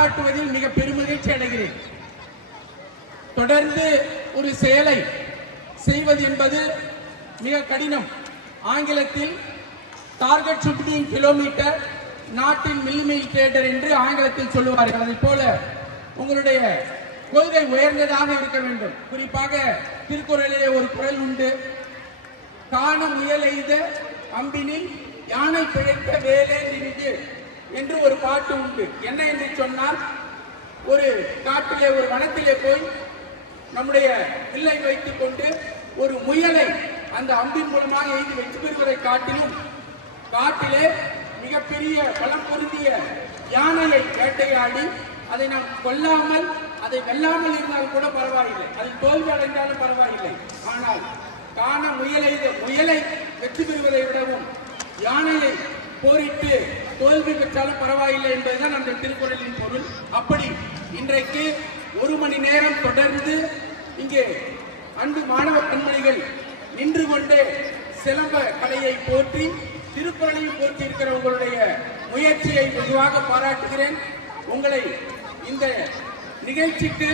பாராட்டுவதில் மிக பெருமகிழ்ச்சி அடைகிறேன். தொடர்ந்து ஒரு செயலை செய்வது என்பது மிக கடினம். ஆங்கிலத்தில் டார்கெட் சுப்டிங் கிலோமீட்டர் நாட்டின் மில்லிமில் மில்லிமீட்டர் என்று ஆங்கிலத்தில் சொல்லுவார்கள். அதை போல உங்களுடைய கொள்கை உயர்ந்ததாக இருக்க வேண்டும். குறிப்பாக திருக்குறளிலே ஒரு குரல் உண்டு. காண முயல் எய்த அம்பினில் யானை பிழைத்த வேலே என்று ஒரு பாட்டு உண்டு. என்ன என்று சொன்னால் ஒரு காட்டிலே ஒரு வனத்திலே போய் நம்முடைய வில்லை வைத்துக் கொண்டு ஒரு முயலை அந்த அம்பின் மூலமாக எய்து வெற்றி பெறுவதை காட்டிலும் காட்டிலே மிகப்பெரிய பலம் பொருந்திய யானையை வேட்டையாடி அதை நாம் கொல்லாமல் அதை வெல்லாமல் இருந்தால் கூட பரவாயில்லை. அதில் தோல்வி அடைந்தாலும் பரவாயில்லை. ஆனால் காண முயலை முயலை வெற்றி பெறுவதை விடவும் யானையை போரிட்டு தோல்வி பெற்றாலும் பரவாயில்லை என்பதுதான் அந்த திருக்குறளின் பொருள். அப்படி இன்றைக்கு ஒரு மணி நேரம் தொடர்ந்து இங்கே அன்பு மாணவ பெண்மணிகள் நின்று கொண்டே சிலம்ப கலையை போற்றி திருக்குறளையும் போற்றி இருக்கிற உங்களுடைய முயற்சியை பொதுவாக பாராட்டுகிறேன். உங்களை இந்த நிகழ்ச்சிக்கு